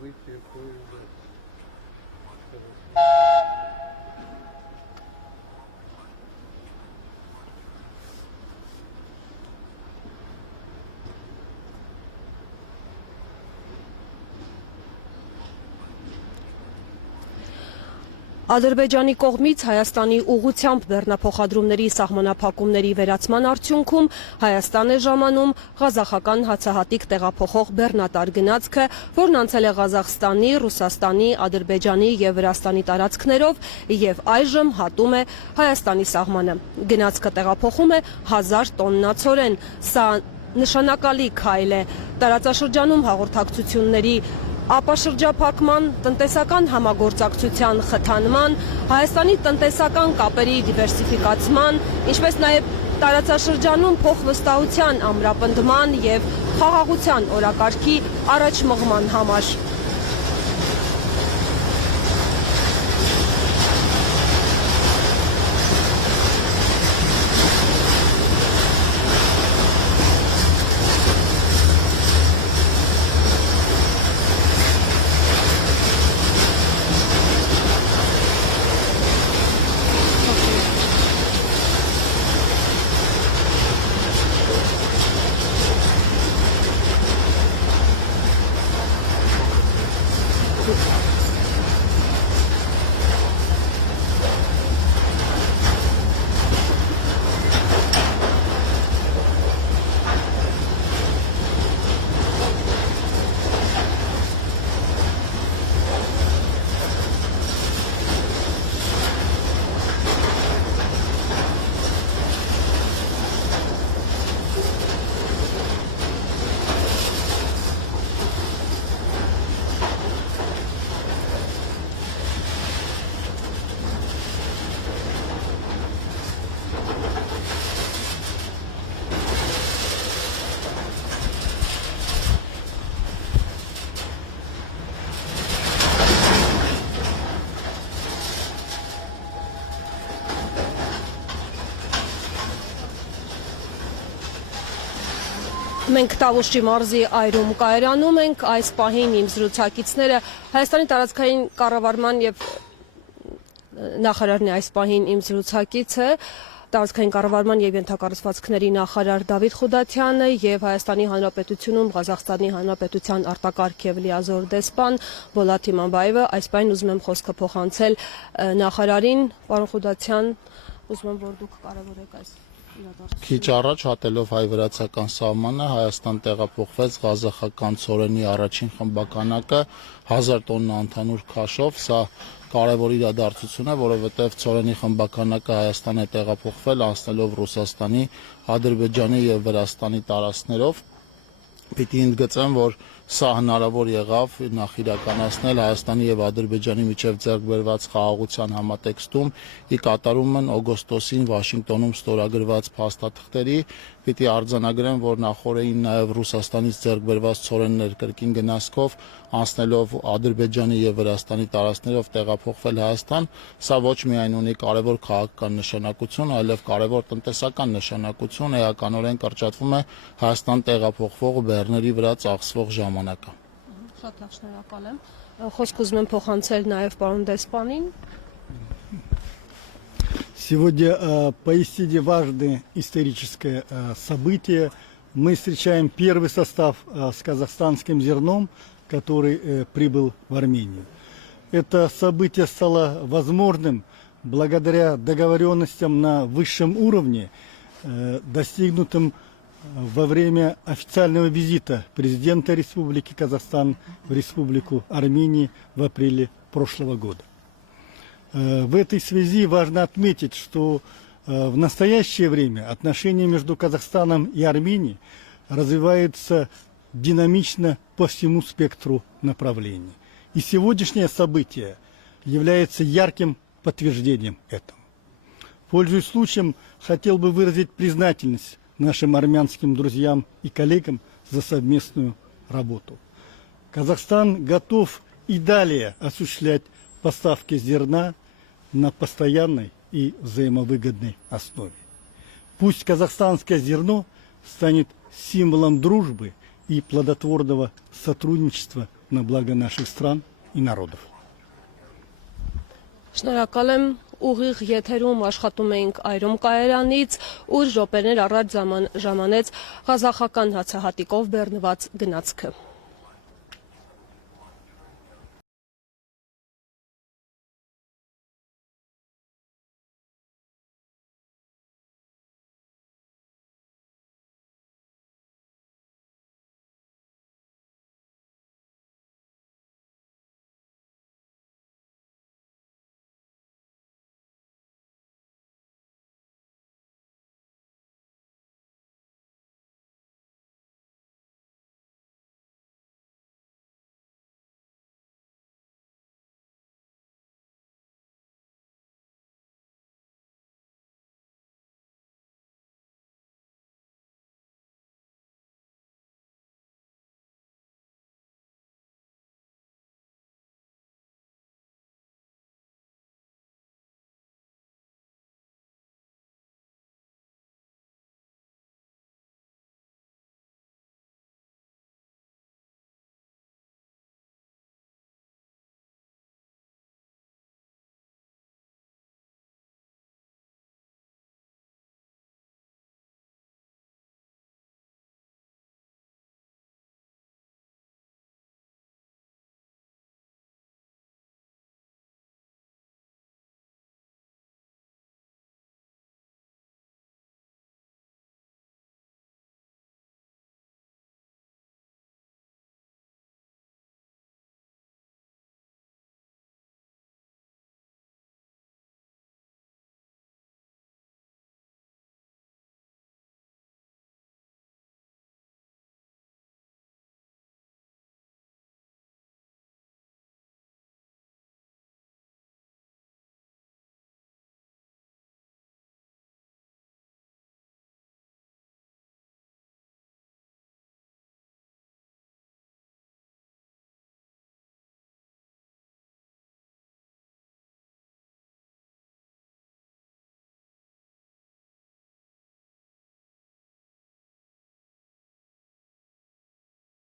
выйти поезда. Ադրբեջանի կողմից Հայաստանի ուղղությամբ բեռնափոխադրումների սահմանափակումների վերացման արդյունքում Հայաստան է ժամանում ղազախական հացահատիկ տեղափոխող բեռնատար գնացքը, որն անցել է Ղազախստանի, Ռուսաստանի, Ադրբեջանի և Վրաստանի տարածքներով և այժմ հատում է Հայաստանի սահմանը։ Գնացքը տեղափոխում է 1000 տոննա ցորեն։ Սա նշանակալի քայլ է տարածաշրջանում հաղորդակցությունների ապաշրջափակման, տնտեսական համագործակցության խթանման, Հայաստանի տնտեսական կապերի դիվերսիֆիկացման, ինչպես նաև տարածաշրջանում փոխվստահության ամրապնդման և խաղաղության օրակարգի առաջմղման համար։ Մենք Տավուշի մարզի այրում կայարանում ենք, այս պահին իմ զրուցակիցները Հայաստանի տարածքային կառավարման և նախարարն է այս պահին իմ զրուցակիցը, տարածքային կառավարման և ենթակառուցվածքների նախարար Դավիթ Խուդատյանը և Հայաստանի Հանրապետությունում Ղազախստանի Հանրապետության արտակարգ և լիազոր դեսպան Բոլաթ Իմամբայևը, այս պահին ուզում եմ խոսքը փոխանցել նախարարին, պարոն Խուդատյան, ուզում եմ, որ դուք կարևորեք այս Քիչ առաջ հատելով հայ-վրացական սահմանը Հայաստան տեղափոխվեց ղազախական ցորենի առաջին խմբականակը 1000 տոննա ընդհանուր քաշով, սա կարևոր իրադարձություն է, որովհետև ցորենի խմբականակը Հայաստան է տեղափոխվել անցնելով Ռուսաստանի, Ադրբեջանի և Վրաստանի տարածքներով։ Պիտի ընդգծեմ, որ սա հնարավոր եղավ նախ իրականացնել Հայաստանի և Ադրբեջանի միջև ձեռք բերված խաղաղության համատեքստում ի կատարումն օգոստոսին Վաշինգտոնում ստորագրված փաստաթղթերի, պիտի արձանագրեմ, որ նախորդին նաև Ռուսաստանից ձեռք բերված ցորեններ կրկին գնացքով անցնելով Ադրբեջանի և Վրաստանի տարածքներով տեղափոխվել Հայաստան, սա ոչ միայն ունի կարևոր քաղաքական նշանակություն, այլև կարևոր տնտեսական նշանակություն, էականորեն կրճատվում է Հայաստան տեղափոխվող բեռների վրա ծախսվող ժամանակը։ Շատ լավ, շնորհակալ եմ։ Խոսք ուզում եմ փոխանցել նաև պարոն դեսպանին։ Сегодня поистине важное историческое событие. Мы встречаем первый состав с казахстанским зерном, который прибыл в Армению. Это событие стало возможным благодаря договоренностям на высшем уровне, достигнутым во время официального визита президента Республики Казахстан в Республику Армению в апреле прошлого года. В этой связи важно отметить, что в настоящее время отношения между Казахстаном и Арменией развиваются динамично по всему спектру направлений. И сегодняшнее событие является ярким подтверждением этому. Пользуясь случаем, хотел бы выразить признательность нашим армянским друзьям и коллегам за совместную работу. Казахстан готов и далее осуществлять поставки зерна на постоянной и взаимовыгодной основе. Пусть казахстанское зерно станет символом дружбы и плодотворного сотрудничества на благо наших стран и народов. Շնորհակալ եմ, ուղիղ եթերում աշխատում էինք Այրոմ կայարանից, ուր րոպեներ առաջ ժամանեց ղազախական հացահատիկով բեռնված գնացքը։